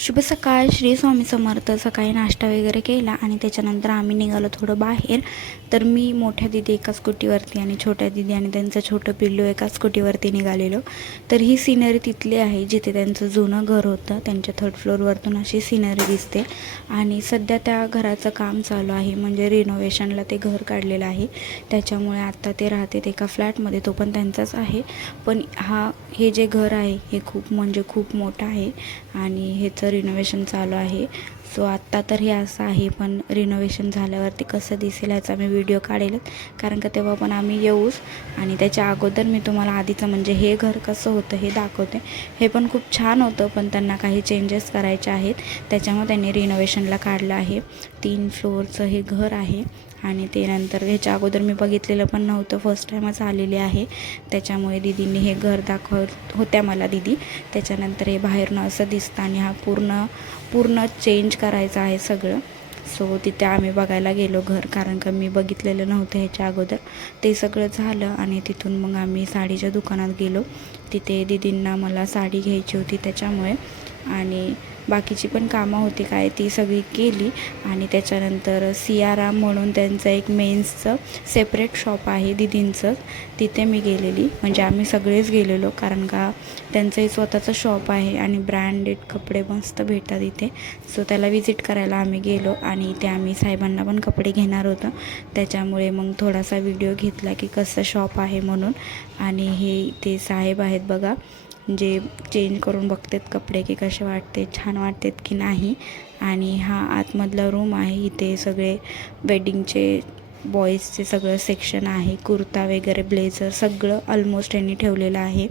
शुभ सकाळ. श्री स्वामी समर्थ. सकाळी नाश्ता वगैरे केला आणि त्याच्यानंतर आम्ही निघालो थोडं बाहेर. तर मी मोठ्या दिदी एका स्कूटीवरती आणि छोट्या दिदी आणि त्यांचं छोटं पिल्लू एका स्कूटीवरती निघालेलो. तर ही सिनरी तिथली आहे जिथे त्यांचं जुनं घर होतं. त्यांच्या थर्ड फ्लोअरवरतून अशी सिनरी दिसते आणि सध्या त्या घराचं काम चालू आहे, म्हणजे रिनोव्हेशनला ते घर काढलेलं आहे. त्याच्यामुळे आत्ता ते राहतात एका फ्लॅटमध्ये, तो पण त्यांचाच आहे. पण हे जे घर आहे हे खूप मोठं आहे आणि ह्याचं रिनोव्हेशन चालू आहे. सो आत्ता तर हे असं आहे, पण रिनोव्हेशन झाल्यावरती कसं दिसेल ह्याचा मी व्हिडिओ काढेल, कारण का तेव्हा पण आम्ही येऊच. आणि त्याच्या अगोदर मी तुम्हाला आधीचं म्हणजे हे घर कसं होतं हे दाखवते. हे पण खूप छान होतं, पण त्यांना काही चेंजेस करायचे आहेत, त्याच्यामुळे त्यांनी रिनोव्हेशनला काढलं आहे. 3 फ्लोअरचं हे घर आहे आणि ते नंतर ह्याच्या अगोदर मी बघितलेलं पण नव्हतं, फर्स्ट टाईमच आलेले आहे. त्याच्यामुळे दीदींनी हे घर दाखवत होत्या मला दीदी. त्याच्यानंतर हे बाहेरून असं दिसतं आणि हा पूर्ण चेंज करायचं आहे सगळं. सो तिथे आम्ही बघायला गेलो घर, कारण का मी बघितलेलं नव्हतं ह्याच्या अगोदर. ते सगळं झालं आणि तिथून मग आम्ही साडीच्या दुकानात गेलो. तिथे दीदींना मला साडी घ्यायची होती त्याच्यामुळे, आणि बाकीची पण कामं होती काय ती सगळी केली. आणि त्याच्यानंतर सियाराम म्हणून त्यांचं एक मेन्सचं सेपरेट शॉप आहे दीदींचं, तिथे मी गेलेली, म्हणजे आम्ही सगळेच गेलेलो, कारण का त्यांचंही स्वतःचं शॉप आहे आणि ब्रँडेड कपडे मस्त भेटतात इथे. सो त्याला विजिट करायला आम्ही गेलो आणि इथे आम्ही साहेबांना पण कपडे घेणार होतो, त्याच्यामुळे मग थोडासा व्हिडिओ घेतला की कसं शॉप आहे म्हणून. आणि हे ते साहेब आहेत बघा, जे चेंज करून बघतात कपडे की कसे वाटते, छान वाटतात की नाही. आणि हा आतमधला रूम आहे, इथे सगळे वेडिंगचे बॉईजचे सगळं सेक्शन आहे, कुर्ता वगैरे ब्लेझर सगळं ऑलमोस्ट यांनी ठेवलेलं आहे.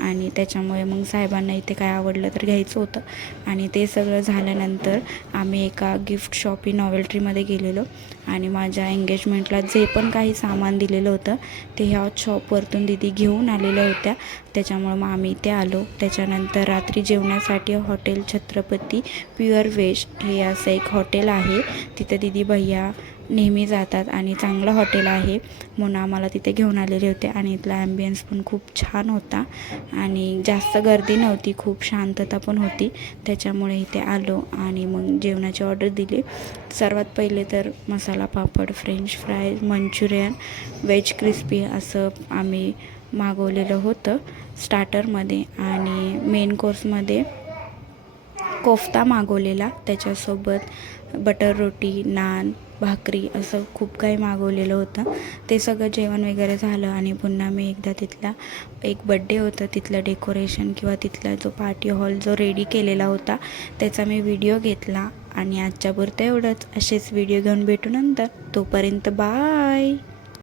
आणि त्याच्यामुळे मग साहेबांना इथे काय आवडलं तर घ्यायचं होतं. आणि ते सगळं झाल्यानंतर आम्ही एका गिफ्ट शॉपी नॉवेल्ट्रीमध्ये गेलेलो आणि माझ्या एंगेजमेंटला जे पण काही सामान दिलेलं होतं ते ह्या शॉपवरतून दीदी घेऊन आलेल्या होत्या, त्याच्यामुळे मग आम्ही इथे आलो. त्याच्यानंतर रात्री जेवणासाठी हॉटेल छत्रपती प्युअर व्हेज हे असं एक हॉटेल आहे, तिथं दीदी भैया नेहमी जातात आणि चांगलं हॉटेल आहे म्हणून आम्हाला तिथे घेऊन आलेले होते. आणि इथला ॲम्बियन्स पण खूप छान होता आणि जास्त गर्दी नव्हती, खूप शांतता पण होती, त्याच्यामुळे इथे आलो आणि मग जेवणाची ऑर्डर दिली. सर्वात पहिले तर masala papad, French fry, Manchurian, veg crispy असं आम्ही मागवलेलं होतं स्टार्टरमध्ये. आणि मेन कोर्समध्ये कोफ्ता मागवलेला, त्याच्यासोबत बटर रोटी, नान, भाकरी असं खूप काही मागवलेलं होतं. ते सगळं जेवण वगैरे झालं आणि पुन्हा मी एकदा तिथला एक बड्डे होतं, तिथलं डेकोरेशन किंवा तिथला जो पार्टी हॉल जो रेडी केलेला होता त्याचा मी व्हिडिओ घेतला. आणि आजच्या पुरतं एवढंच. असेच व्हिडिओ घेऊन भेटू नंतर, तोपर्यंत बाय.